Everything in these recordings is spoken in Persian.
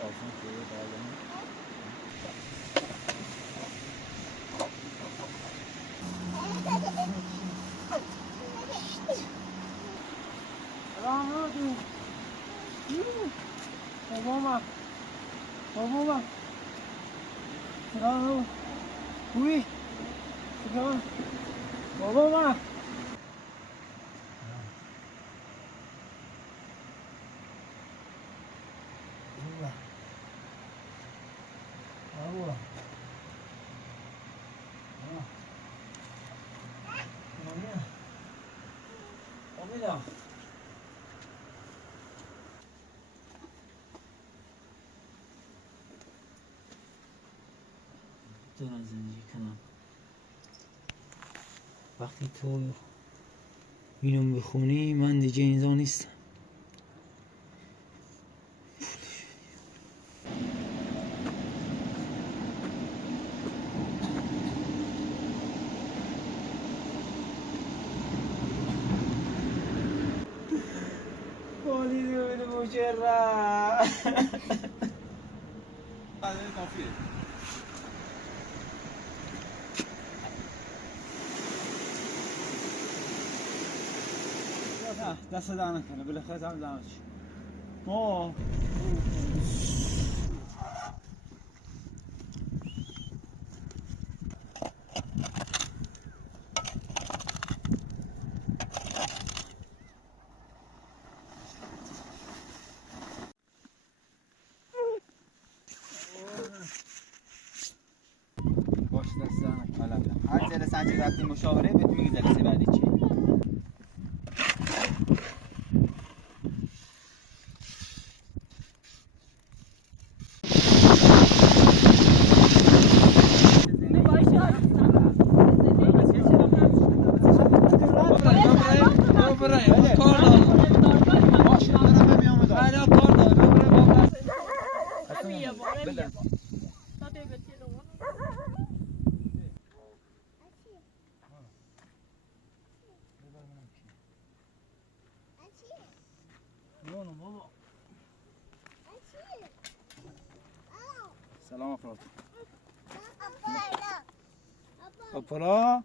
آسان خوبه دارم. Rahmet Babama. Babama. Rahmet. Uy. Babama. Babama. دارم زندگی کنم. وقتی تو اینو بخونی من دیگه اینجا نیستم. والدي المجرة. هذا كافيه. دست در نکنه بالاخره هم دمش. اوه. باش دست در نکنه. هر جلسه انجام رفتیم مشاوره بهت میگه جلسه بعدی چی. سلام افراد. اپرا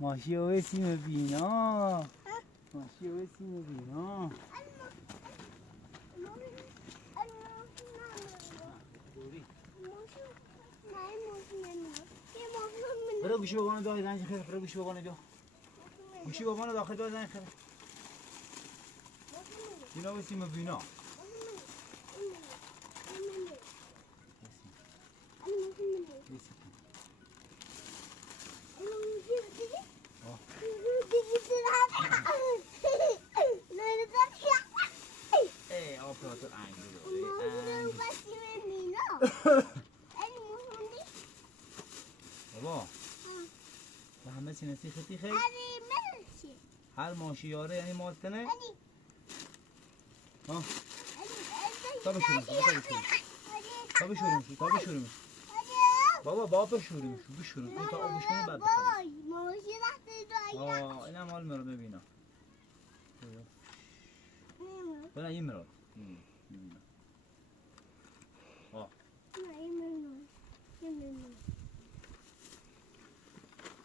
ماشی اوه سیم بینا. ماشی اوه سیم بینا. برو گوشی بابانو دای زنگ خیر. برو گوشی بابانو بیا. گوشی بابانو داخل دای زنگ خیر. اینا اوه سیم بینا. بابا به همه چی نسی خطی خیلی هر ماشی یاره یعنی مالتنه ها تا بشوریم تا بشوریم بابا بشوریم این تا آب بشوریم بعد بخوریم این هم حال مرا ببینا بنا این مرا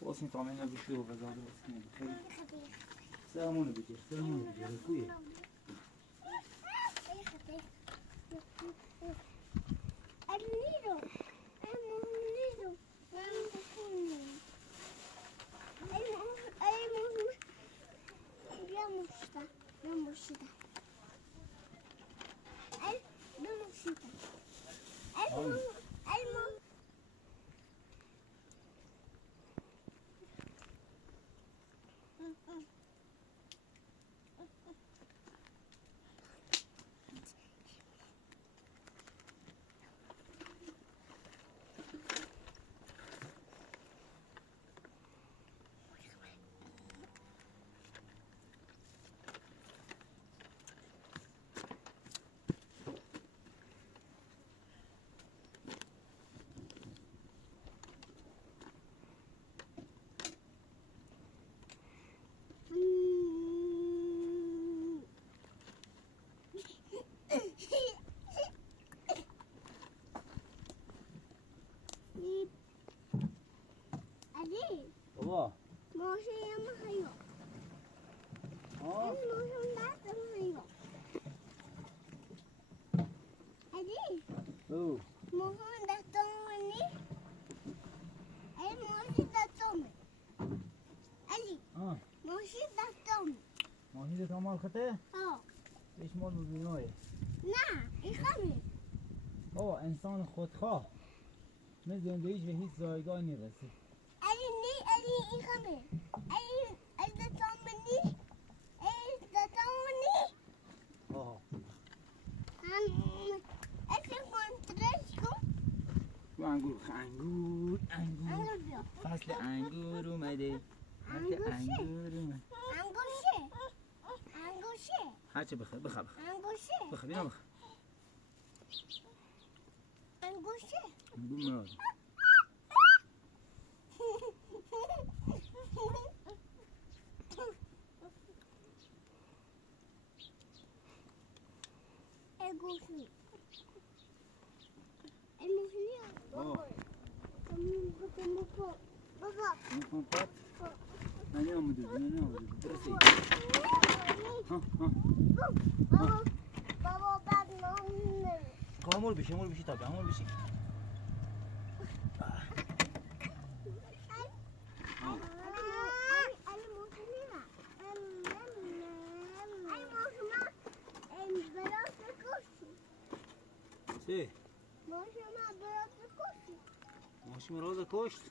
واسه تامین نبیشی و غذا واسه خیلی سلامونه بگیر کویه الو موهن دستومنی ای موشی دستومه علی موشی دستومه ماهی ده مال خطه ها ایش مال مبیناه نه این خمه انسان خودخواه نه زندگیش به هیچ جایگاه نرسه. علی این خمه علی دستومنی اسم کنترش کن تو انگور بیا فصل انگور اومده انگوشه هرچه بخواه بخواه بینا بخواه انگوشه انگور مراد انگوشه المهنية بابا ممكن فات أنا أمدد درسي بابا بعد نوم عمر بشي طبعا عمر بشي چه؟ ماشي مرازة كشت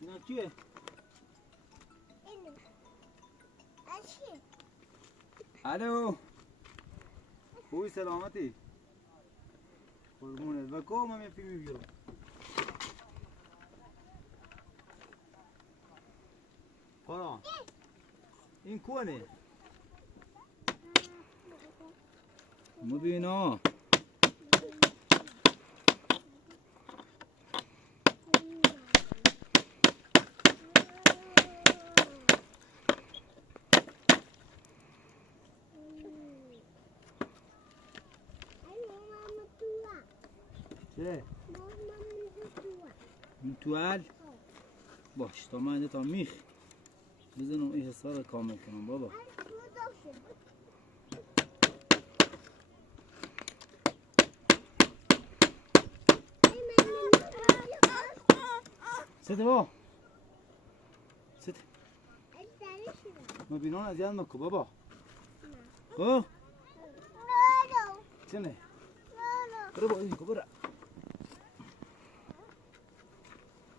اینا چیه؟ الو خوبی سلامتی؟ قربونت و کو من فیلم میگیرم قرآن این کونه مبینا چه؟ این توال؟ باش تا من تا میخ بزنم این حساب رو کامل کنم بابا سته بابا سته مبینان اذیت مکو بابا خب چنه برو بازی کن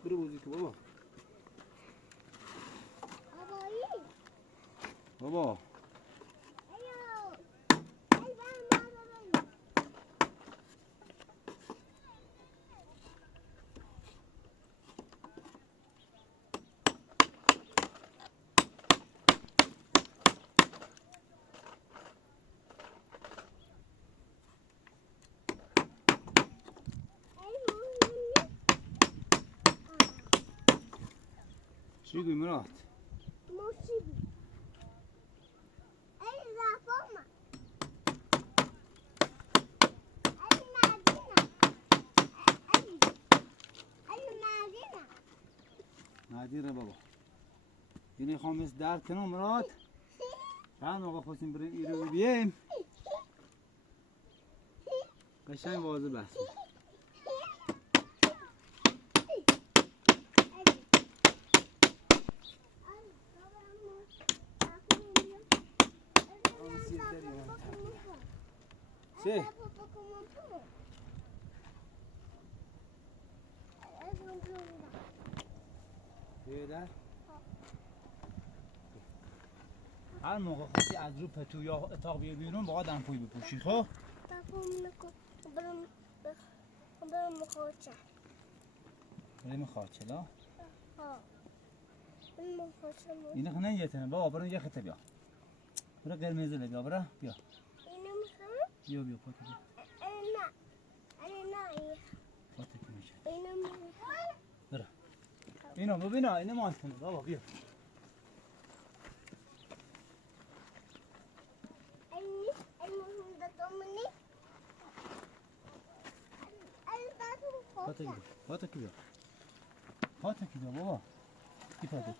برو بازی کن بابا چی گوی مراد؟ موسیقی ای زفاما ای مدینه مدیره بابا اینه خامس در کنم مراد چند موقع خواستیم بریم ایرو بیم قشنگ واضح بحث چه؟ بیادر؟ هر موقع خواستی از رو پتو یا اتاق بیا بیرون باید دمپوی بپوشی خب؟ برم مخاچه بریم خاچلا؟ ها برم مخاچه اینه خنه یتنه بابا برو یه خطه بیا برو قرمزه بیا برو بیا اینو میخوام بیا پاتو بیا نه پاتو که میشه اینو میخوام برو اینو ببینا اینو مانت کنه بابا بیا پاتو که بیا بابا کی پاتو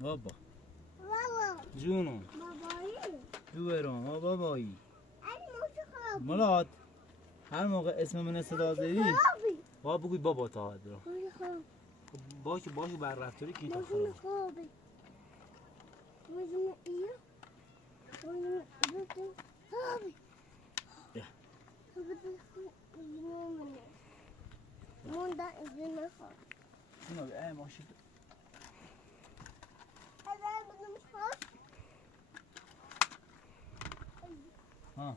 بابا بابا جونم بابایی دوبرم بابایی این موسیقی ملاد هر موقع اسم من صدا زدی خرابی بابا بگوی بابا تا برو موسیقی خراب باشه بر رفتاری که این تا موسیقی خراب خرابی موسیقی ایه موسیقی خرابی بیا. مونده ایزی نخواد اینو به ماشین اول بدم خواست ها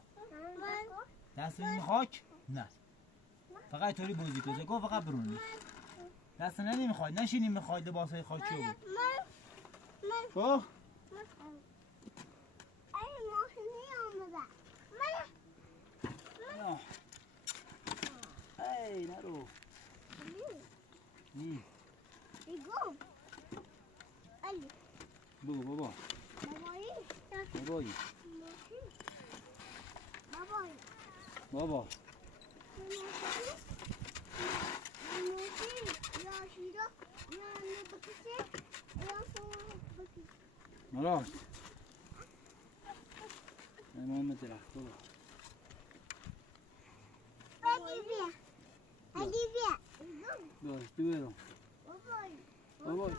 دست این خاک نه فقط طوری بازی کنه گفت فقط برونی دست نمیخواد نشینی میخواد لباسای خاکی رو خب این ماشینی آمده نه ای نرو نی بگو علی بگو بابا بابایی بابایی ماشین بابایی بابا ماشین یا شیرا یا نبکشه یا سوار بکی مراد امام درخت بابا علی بیا علی بیا باش دوبرم بابایی بابا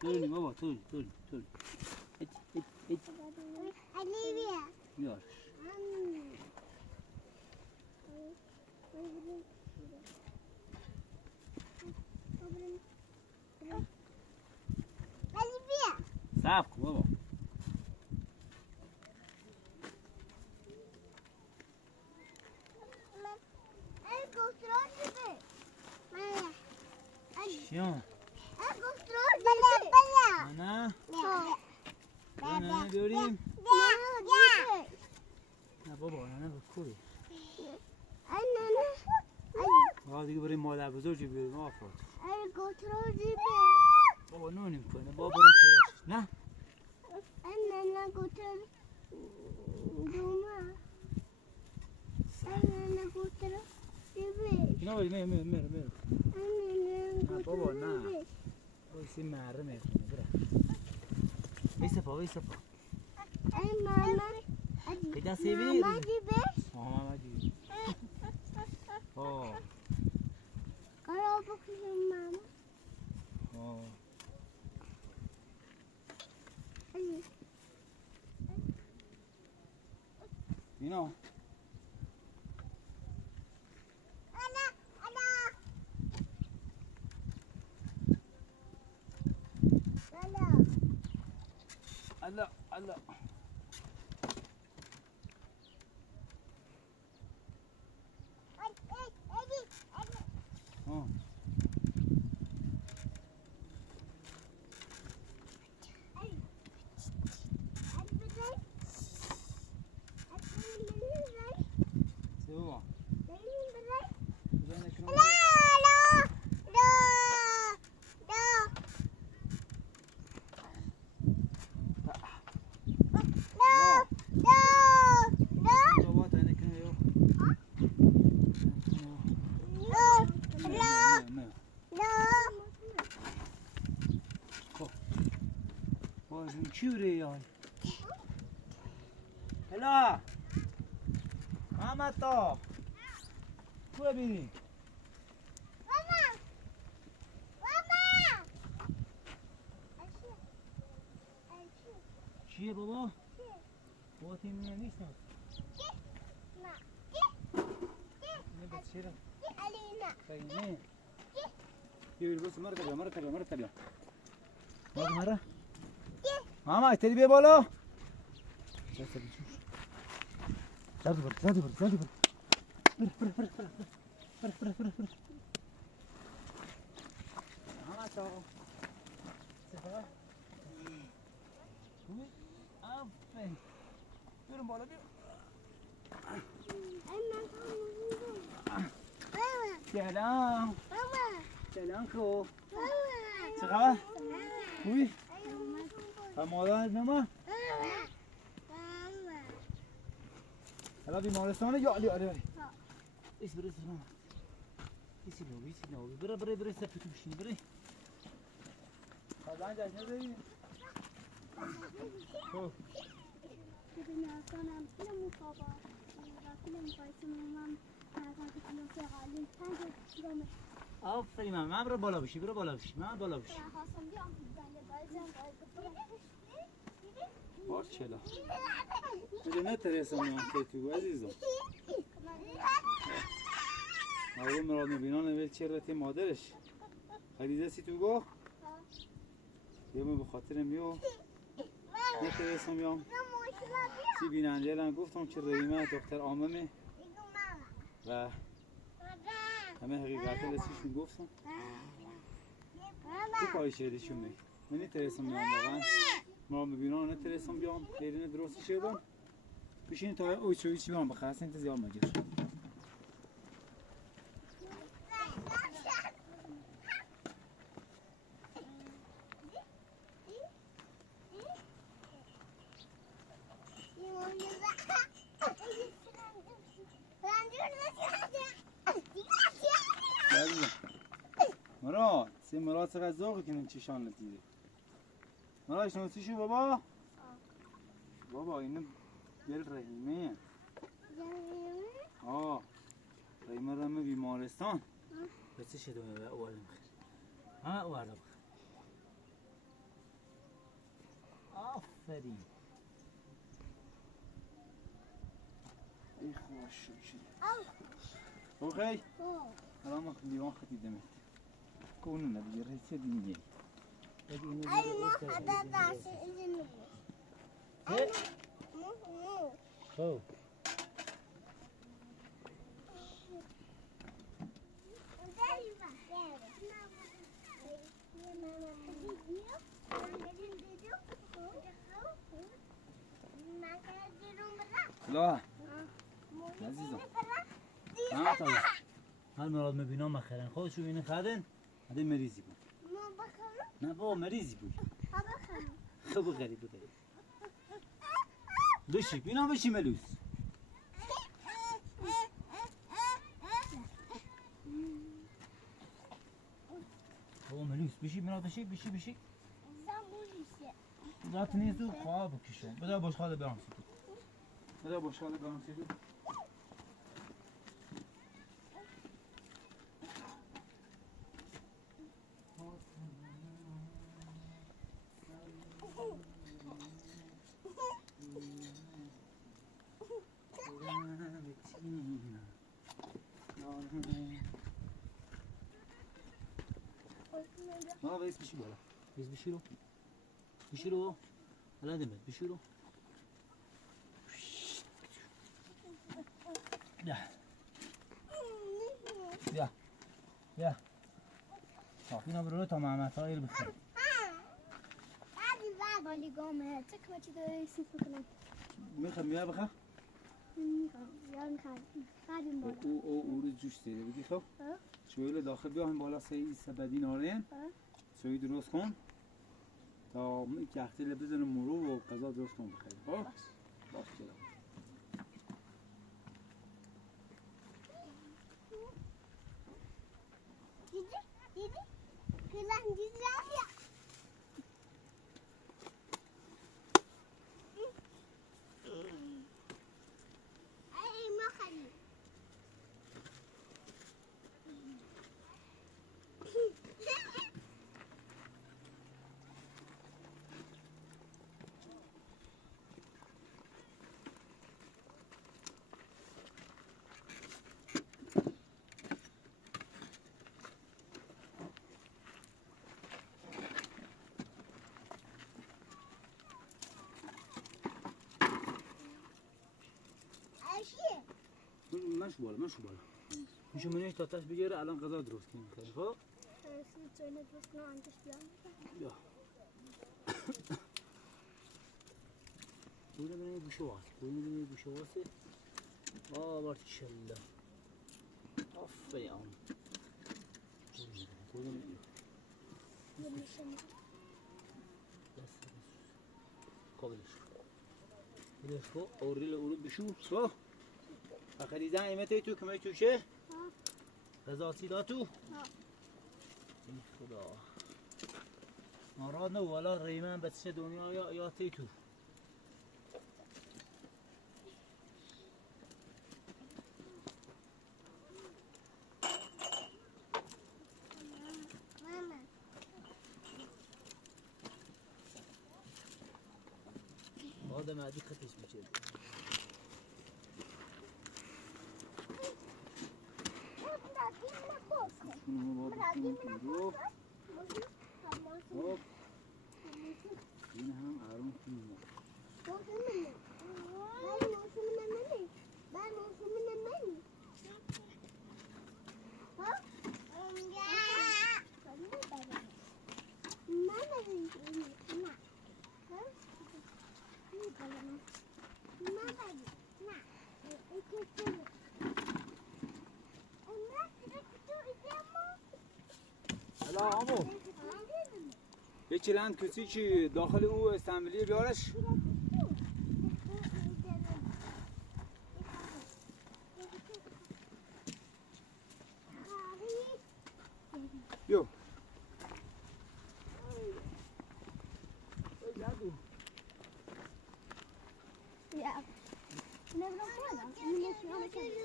طوری بابا طوری علی بیا بیار علی بیا صبر کن بابا El control de Maya. چیان El control de Bella. نه Bella. نه بیاریم Bella. نه بابا نه بکوری Anne. دیگه بریم مادر بزرگی بیاریم آفاد El control de Bella. بابا نونیم کنه بابا بریم تراش نه Anne control. Duma. Anne control de Bella. اینا بریم میرو Anne بابا، control نه. de Bella. وایسی مره میخونه بره ویسا پا Ay mama. که دستی Mama بیر de Bella. محمد ها Kara bakıyorum mama. ها Anne. اینا Ana. Ana. Ana. الله ها سي بابا بزنك نوم بابا تاني كنو يو وای چوره یای هلا محمد تا تو ببینی چیه بابا؟ بابا تیمی نیست نه بس چرا؟ خیلی بیا بس مرة مرة ماما تدي بيه بالا زادي بر ماما تو سفر آفرین بریم بالا بیا سلام سلام کو چه خبر؟ خوبی؟ مادرت نما؟ حالا بیمارستانه یا علی ایس برس ماما بیسی نو بره سپتو بشینی بره خواهدن جشنه ببین خب ببین کنم فیلم بابا فیلم قایسم من از فیلم سهالی پنج آفرین من برو بالا بشی من بالا بشی خواستم بیام زنگ باش چلا بده نه ترسم میان تو عزیزم اول مراد مبینان اول چرتی مادرش خریده سی تو گو یه به خاطر میو نه ترسم میام سی بیننده لن گفتم چه رحیمه دختر آممه و همه حقیقت لسیشون گفتم تو کاری شدیشون می من نترسم میام واقعا مراد مبینان نترسم بیام دیرین درستی شدم بشین تا اوی چوی چی بیام بخواست انتظار مجر مراد سی مراد چقدر ذوقی کنیم چشان نتیده مراد شنوسی شو بابا بابا اینو دل رحیمه رحیمه رمه بیمارستان بسه شده به اوالم خیر اوالم خیر آفرین ای خوش شد اوخی الان ما لیوان خطی دمت کونو نبیه رسید اینگه خب لا عزیزم هر مراد مبینام مخیرن خودشو بینه خدن هده مریضی بود نه بابا مریضی بود خب بخری بشی بینا بشی ملوس بابا ملوس بشی بینا بشی ذات نیست تو خواب بکشم بذار باش خاله برام سیدو ما بس بشي بالا بس بشيلو هلا دمت بشيلو يا صافينا برو تا محمد طاهر بخير بالی گامه چه چی داری سیف کنم میخوام بیا بخواه خواهدیم بالا او رو جوش دیده بودی خب شویل داخل بیا هم بالا سبدی نارین شویل درست کن تا کهتی لبزن مرو و قضا درست کن بخیریم خب باش چرا دیدی پیلن دیدی مشو بالا میشه منش تا تاش بگیره الان غذا درست کنیم خب چونه درست کنم انتش بیام بیا بوده بینه گوشه واسه بارتشالله آفرین آن بوده بینه قابلش کو اوریل اورو بشو خریدن ایمته تو کمه توشه رضاسی دا تو؟ ای خدا ناراد نو والا ریمن به چه دنیا یا تی تو آدم عدی خطش میشه خب این هم آروم کنیم هلا عمو یه چلند کسی چی داخل او استنبولی بیارش یو Ja. Nee, we nog verder. Nu moet je alle kanten.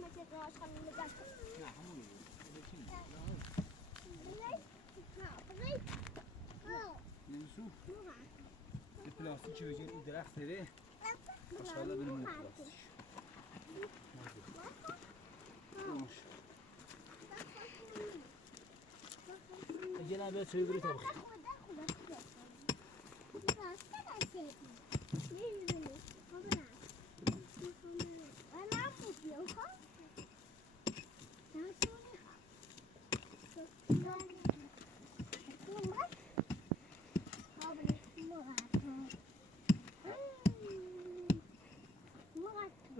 Met je gras gaan we met dat. نه همون نمیسو یه پلاستیکی بگیر این درخت داره انشاءالله بنمونه پلاستیک اگه نبیاد چوی بری تا بخیر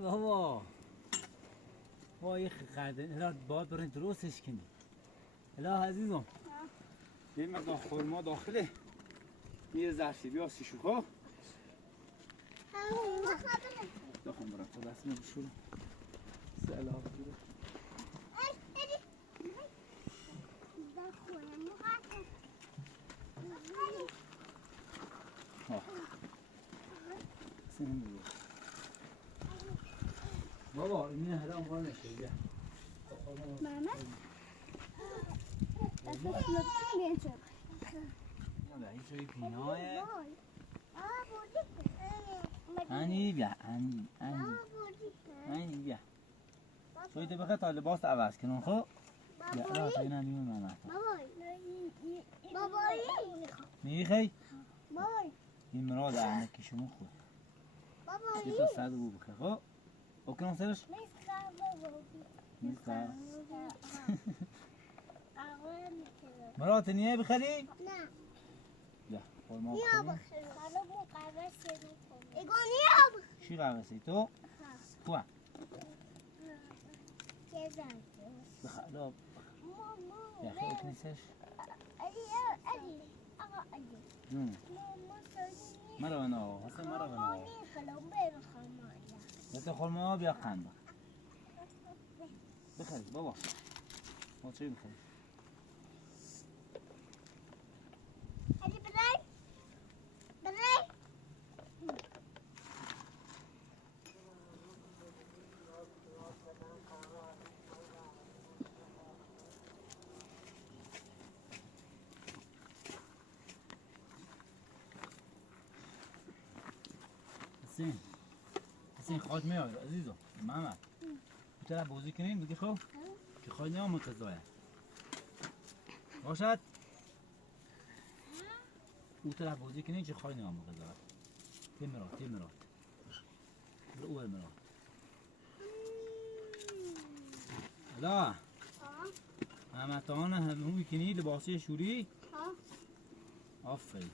بابا وای خرده الا باید برین درستش کنی الا عزیزم یه مقدار خورما داخله یه ظرفی بیا سیشو ها داخل برم تو دست نبشورم سلام بابا این هلا اون نشه بیا ماما das ist nicht نه این توی پیناه انی بیا انی بیا توی تو بخواه تا لباس عوض کنم خب بیا را تا این همیم ماما بابایی میخوای؟ بابایی این مراد احمد که شما خود بابایی یه تا سرد بو بخواه خب اوکنم سرش؟ نیست مراد نیه بخری؟ نه بیا خورما بخوریم چی قوسی تو؟ خواه بخواه لا بیا خیلی اوکنی سرش؟ جون مرا بنا حسن مرا بنا بس خورما بیا قند بخری بابا ما چی بخری؟ حسین خواهد میاد عزیزم محمد تو طرف بازی کنیم بگی خب که خواهد نیا منتظره باشد او طرف بازی کنیم که خواهد نیا منتظره تیم مراد اول مراد الا محمد تاهانه همون کنی لباسی شوری آفرین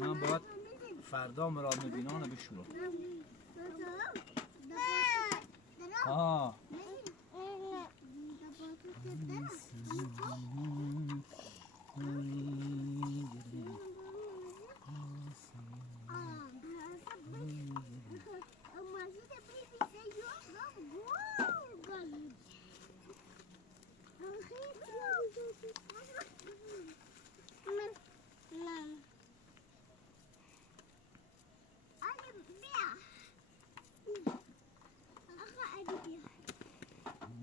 من باید فردا مراد مبینانه بشورم آه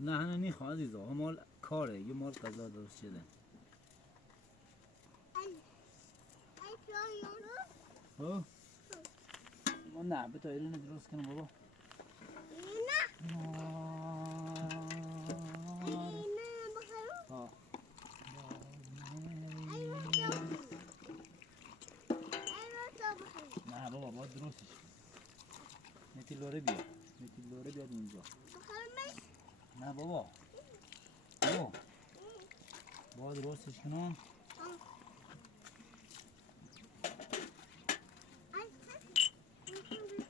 نه هنه نیخوا عزیزا ها مال کاره یه مال قضا درست شده ها ما نه بتا ایرین درست کنم بابا ها نه بابا باید درستش نتی لوره بیاد نتی لوره بیاد اینجا نه بابا بابا باید درستش کنم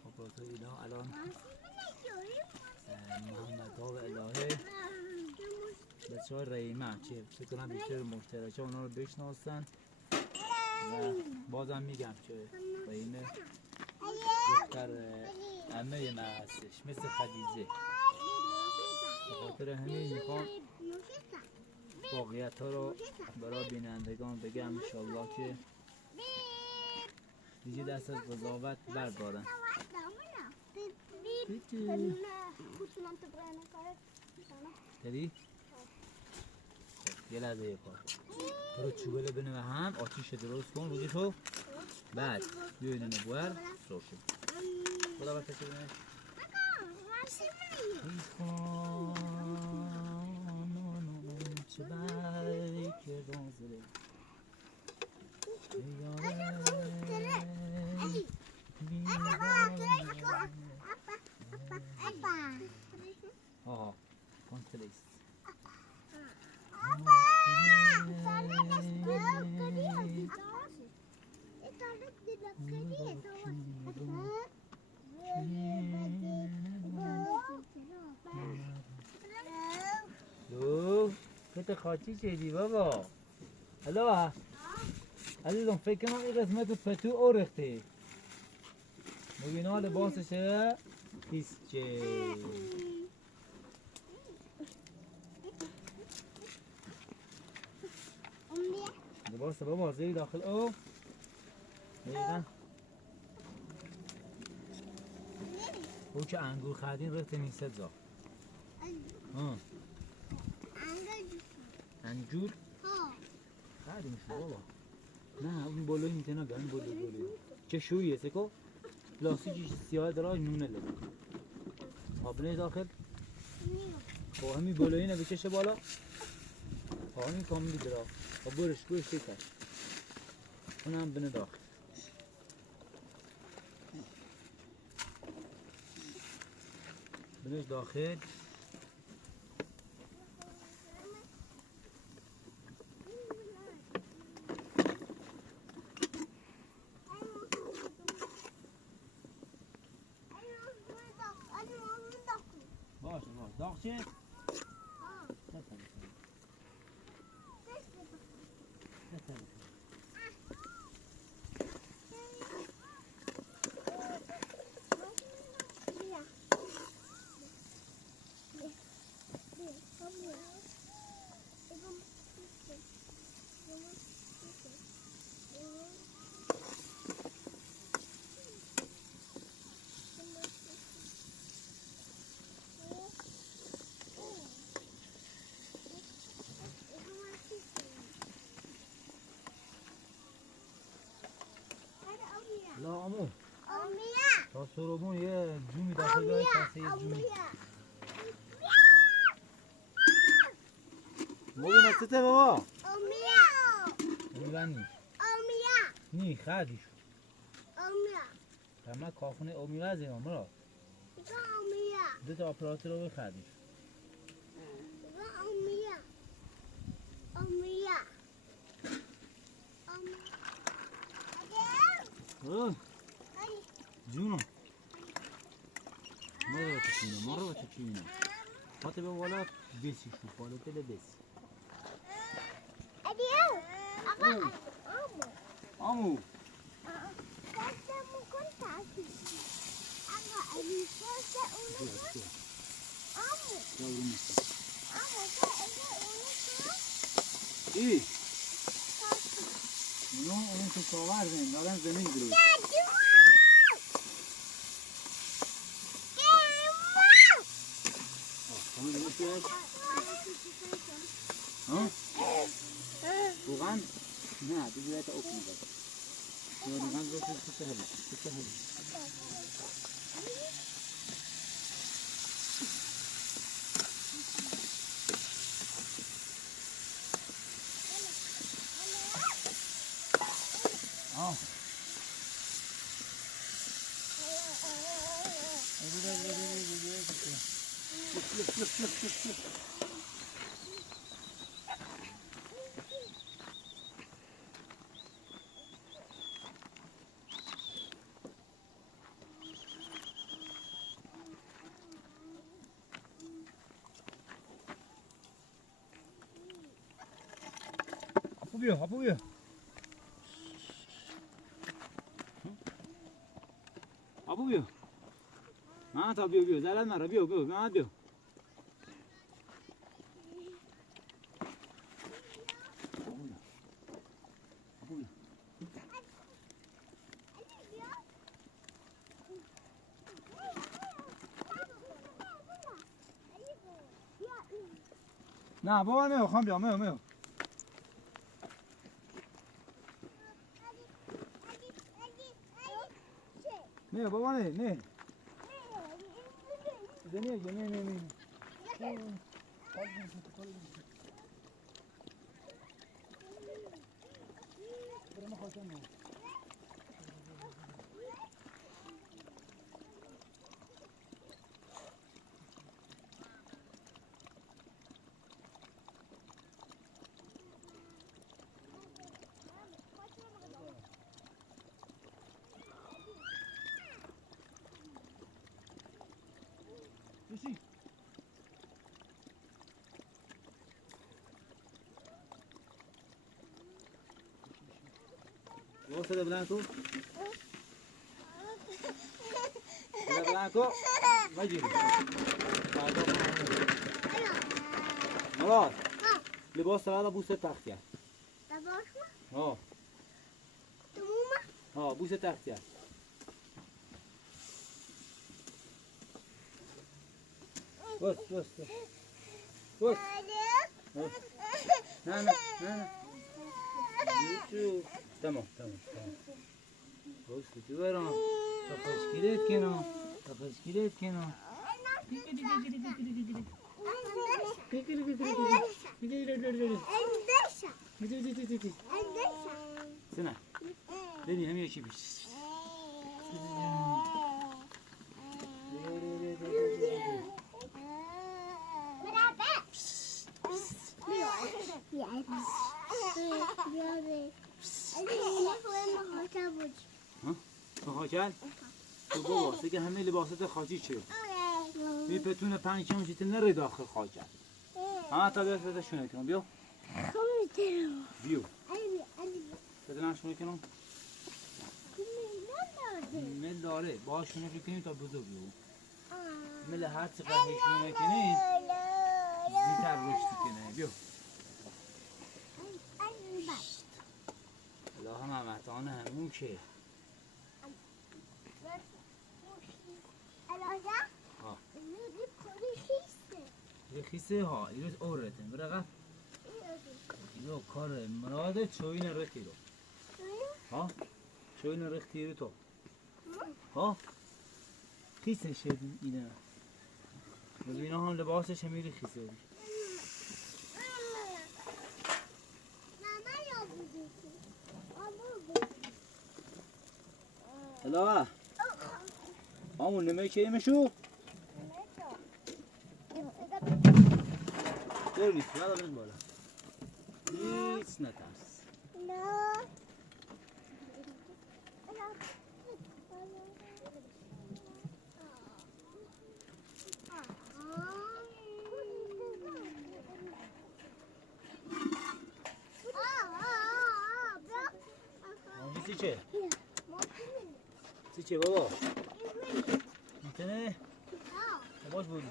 خب اینا الان محمد ها و الهه بچه های رحیمه چه فکر کنم بیشتر مشترک ها اونا رو بشناسن و بازم میگم که رحیمه دختر عمه من هستش مثل خدیجه به خاطر همین میخوام واقعیت ها رو برای بینندگان بگم انشالله که دیگه دست از قضاوت بردارن دیدی؟ خب یه لحظه یه کار برو چوبله بنه و هم آتیش درست کن روزی تو بعد بیای اینو بور سرخ شد خدا برکت بده چه بایی که دازره آها کنتلیست لو کت خاچی چیدی بابا الو عزیزم فکر کنم این قسمت پتو آرخته مبینا لباسشه پیسچه لباس بابا زیر داخل او دقیقا او که انگور خردین رخت نیست زا انجور خردین شو بابا نه اون بلوی میتونه گرن بلوی چه شویه سکو پلاستیکش سیاه دراج نونه لگه آبنه داخل خب همین بلوی نه بکشه بالا همین کاملی درا خب برش دیکن اونم بنه داخل بنش داخل باشه داغ چه؟ لا امو تا سروبون یه جونی داخل داره کاسه یه جونی مبینه چته بابا؟ امیلا نی خردی شو همه کافونه امیلا از این امرا دو تا آپراتور رو خردی شو جونو مرة تشينا حتى بولا بيسي شوف ولا كده بيسي أمو إيه no non si può guardare non è venuto بشکش ها؟ روغن؟ نه بگیره تا اکنون بگیر روغن رو بسهله Hoppa bia. Hoppa bia. ما تا بیا زلال مرا بیا ما بیا نه بابا نمیخوام بیام میام نه بابا نه نه Vamos a blanco. blanco. Vai مراد لباس سلام بوسه تختیه لباس ها تمومه ها بوسه تختیه بس نه تمام بس برام تخشکیلت کنم سنة دني هم يشي بس خاچل تو بابا سگه همه لباسات خاچی چه میپتونه پنجم چیت نره داخل خاچل ها تا بیاد شونه کنم بیو بیو بدونم شونه کنم مل داره با شونه کنیم تا بزرگ بیو مل هر چقدر شونه کنیم زیتر رشد کنه بیو الله محمدان همون که ها خیسه ها ایروز اورته برقه ایرو کار مراد چوین رختی رو ها چوین رختی رو تو ها خیسه شد اینه ببین هم لباسش همیری خیسه بود هلا همون نمیشه میشو دور نیست یالا بریم بالا هیچ نترس سی چه بابا میتونه باش بودی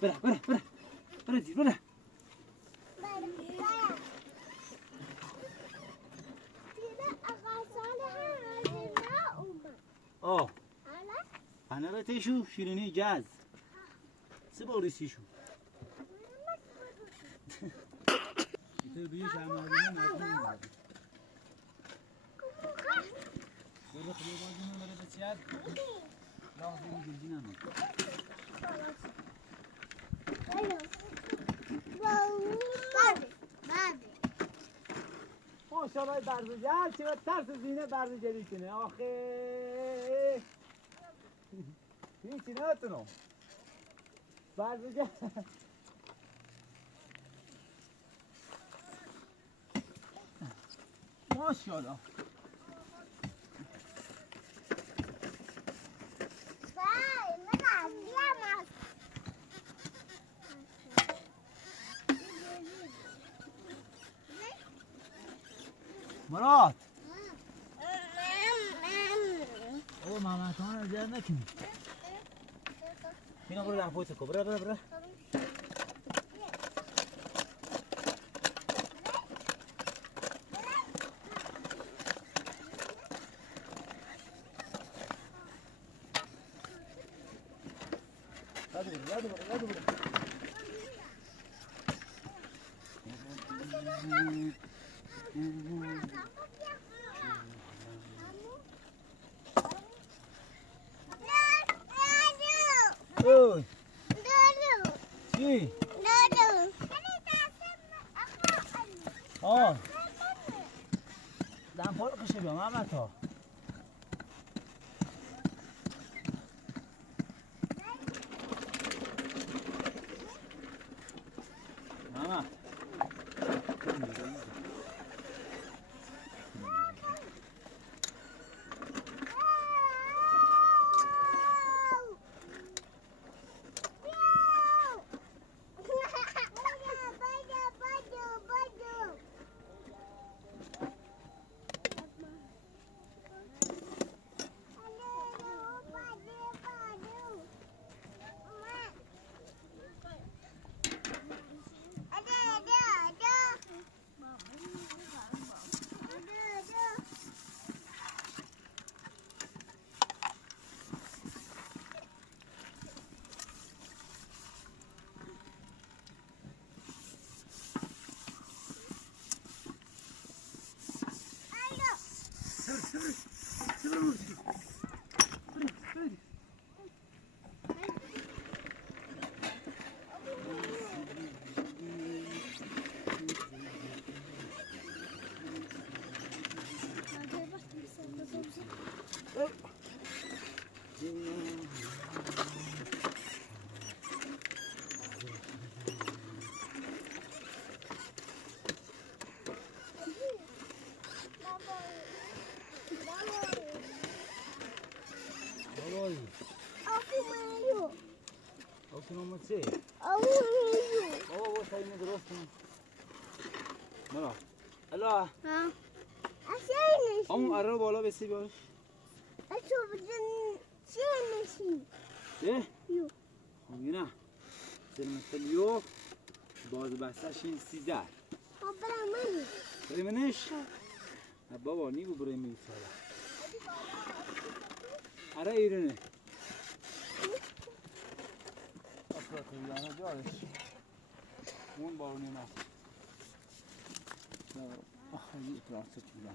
برا دیر برا صحنه تیشو شیرینی جز سه باریسیشو تو بیش عملیه نکنیم برو خیلی بازی من برای بسیار لحظه این جلدی نمید ماشاءالله برزوجل چه ترس زینه برزوجلی کنه آخه هیچی نتونم برزوجل ماشاءالله مراد او محمدان رو زیاد نکنی بینا برو دم پویتو کو برو یادو برو اوی چی؟ دم پا رو کشه بیام محمد ها محمد شنو چه؟ واسه این درست کن. مرا. الا. اون اره بالا بسی باش. چه؟ نه. سلمتلیو باز بستشین 13. برای منش؟ بابا نیبو برای میساله. اره ایرونه. Yana diyoruz. Onun bağını nasıl? Ah, iyi plastik gibi.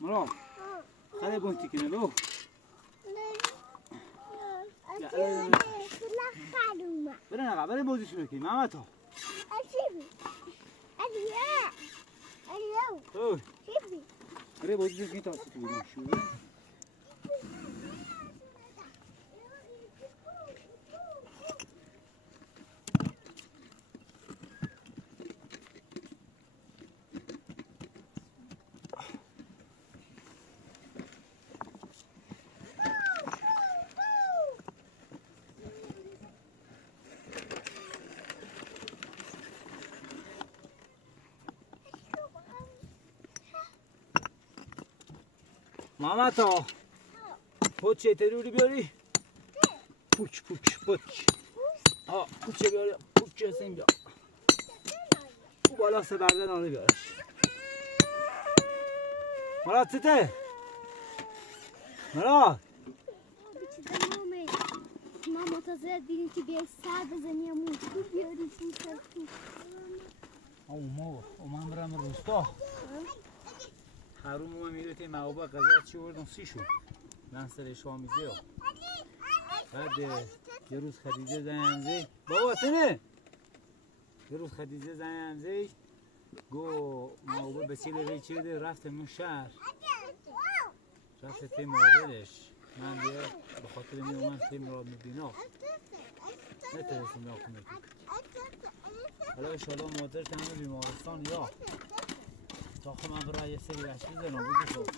Murat. خاله بونتی کنه لو برای نقا برای بازی شروع کنیم محمد ها برای بازی شروع کنیم تا سطح بگیم شروع مامتا پوچه تروری بیاری پوچ پوچه بیاری پوچه حسین بیا او بالا سه برده نانه بیارش مراد چته؟ مراد ما منتظر دیدیم که بیای سر بزنی یا موتور بیاری سر تو من برم روستا حروم میره تی موابع غذا چی بردم 30 شو من سر شامیزه بعد یه روز خدیجه زنگ بابا سنه یه روز خدیجه زنگ گو موابع به چیله وی چیده رفتمون شهر رفت تی مادرش من دیگه به خاطر میومن تیم را میبینا نترسیم را کنه حالا اشالا مادرش همه بیمارستان یا تا خب من برای یه سری رشتی زنم بودی خب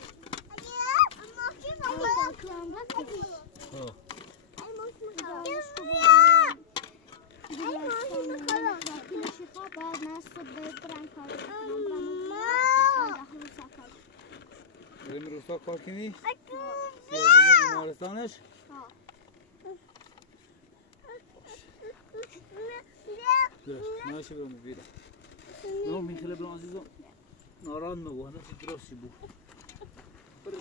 بعد من صبح برم کار بریم روستا کار کنی؟ سیازونه بیمارستانش؟ درست نایشه برم بیرم نام این خیلی برم عزیزم ناران مگو هنه چی درستی بود بریم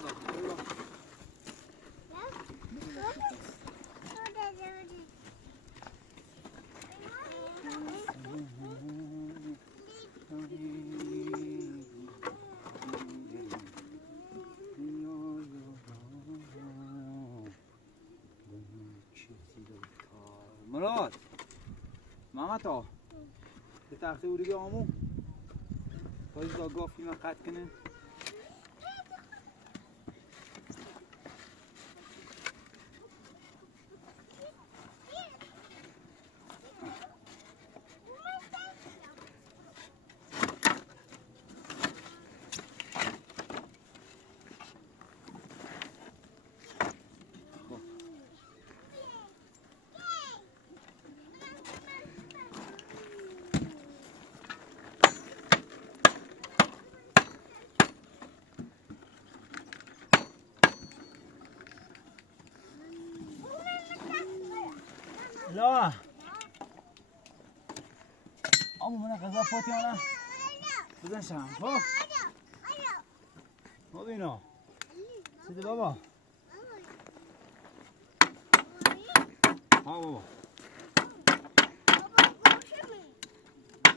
مراد مامتا به تخته اوریگه آمو باید دا گافی من قد کنه لا آمو من غذا فاطمه بزن شم ها ما بینا سیده بابا ها بابا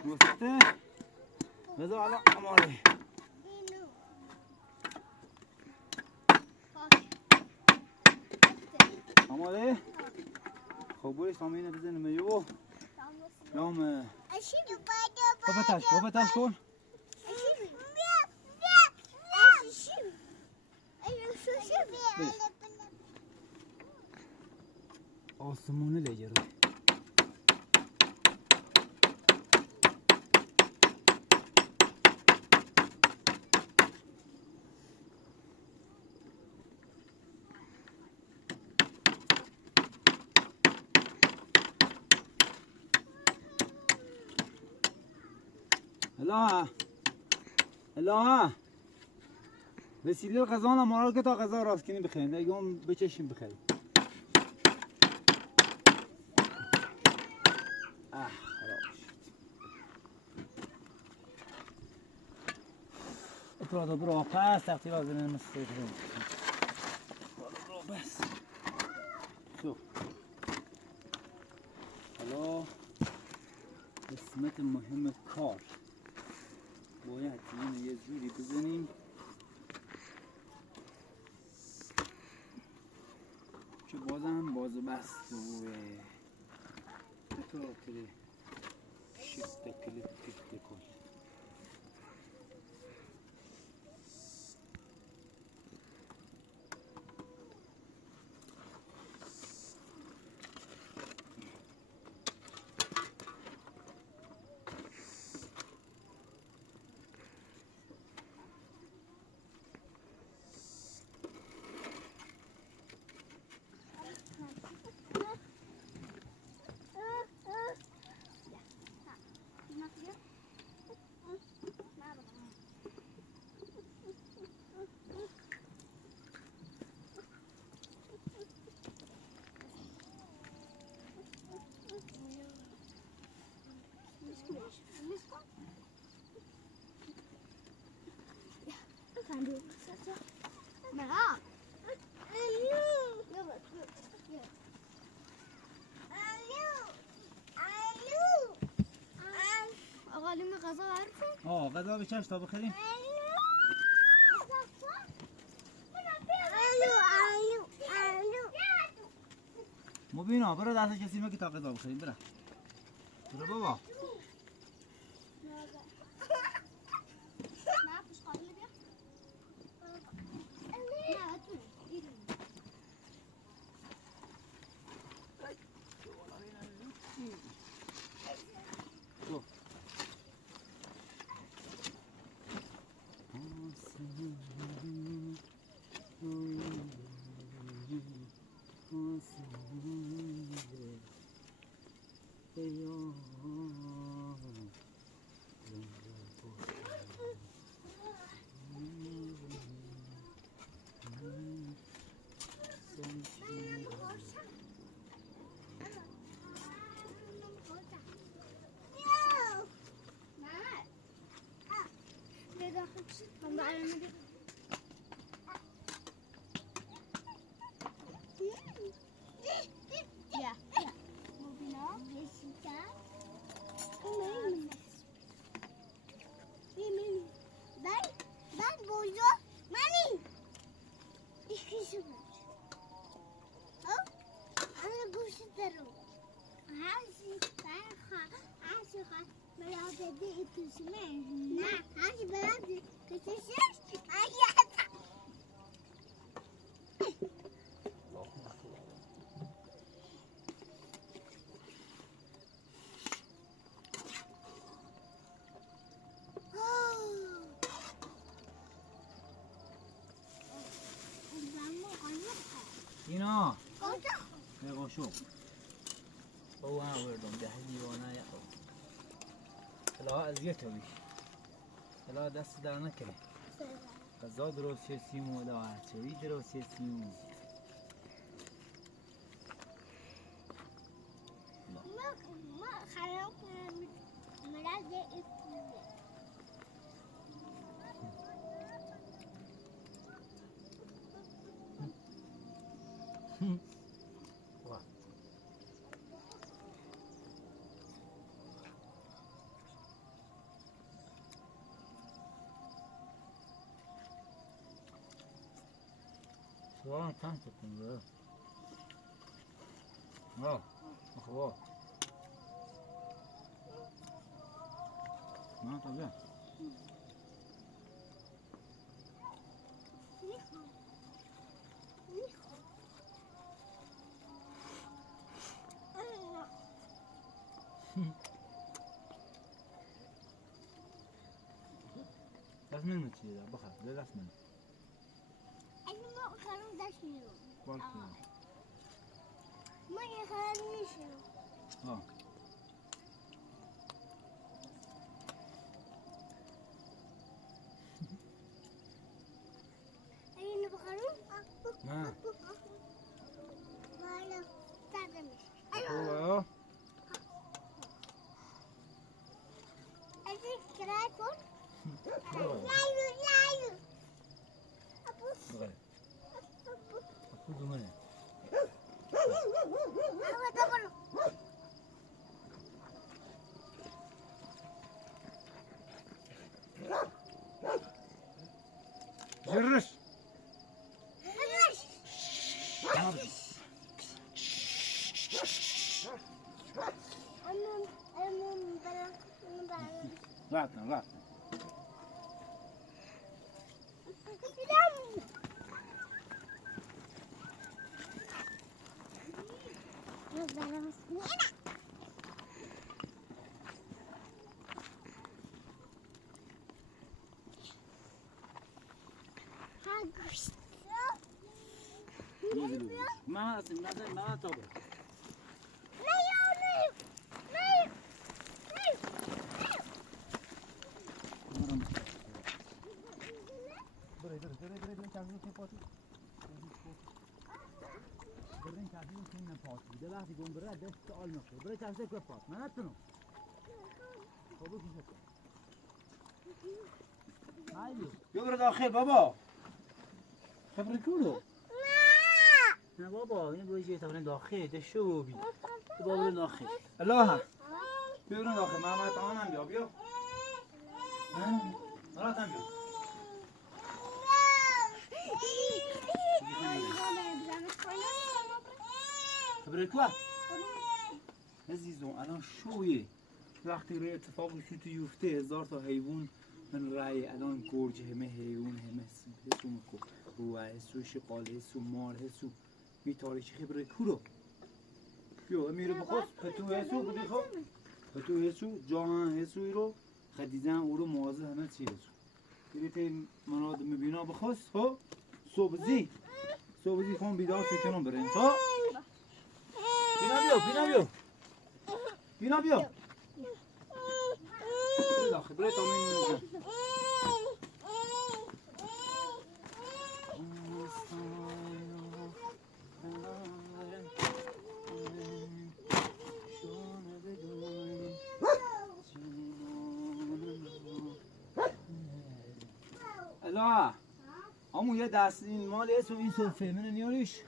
موسته بذار الان اماره اماره خب بوی سامینه بزنه میو نام بابا تاش کن آسمونه لیجه رو الهه وسیله غذا نمارال که تا غذا راست کنیم بخیریم دیگه هم بچشیم بخیریم خراب شد افرادا برا پس تقتی لازم نمیسته بریم برا بس شو حالا قسمت مهم کار باید اینو یه جوری بزنیم که بازم باز بست بوه تو کلی شیفت کلی پیفت کن Andu. Mera. آقا لیمو غذا عارفه؟ غذا بچش تا بخوریم. مبینا برو دست کسی ما که تا غذا بخوریم برو بابا. اینا نگاشو او هم وردم ده دیوانه یخو الا اذیت بیش الا دست در نکنه غذا درست سیمو دا هرچوی درست سیمو ما خراب مرض سوالم چند تکن بره اخواه نه تا بیا دست منو چیه بخواه ده دست منو خانم داشت میرون کار کنم ما یه خانم نیشون اینو بخارون؟ نه بالا دادمش خوبه از این کرای کن لایو بغیر کدومه جرش راتنا ما اسم نظر ما توبه برين تعرفين كنا فاضي ده واحد يقوم برا ده سؤال نقطة بري تعرفين كيف فاضي ما نتنو خبوك نشوف بیا برو داخل بابا. خبر کولو. نه بابا این بوجه تا داخل ده شو بی. تو بابا داخل. الله. بیا برو داخل. محمد آنم بیا بیا. مرات هم بیا. خبر کوا. عزیزم الان شویه. وقتی روی اتفاقی که تو یفته 1000 تا حیوان من رای الان گرج همه حیوان همه حسو مکو روه حسو شقال حسو مار حسو میتاری چی خبره کورو بیا میره بخوست پتو حسو بودی خب پتو حسو جاهن حسوی رو خدیدن او رو موازه همه چی حسو گریت مناد مبینا بخوست خب صبحزی خون بیدار فکرون برین خب بینا بیا داخل برای تا من نزن الا همون یه دست این مال اسم این صرفه من نیاریش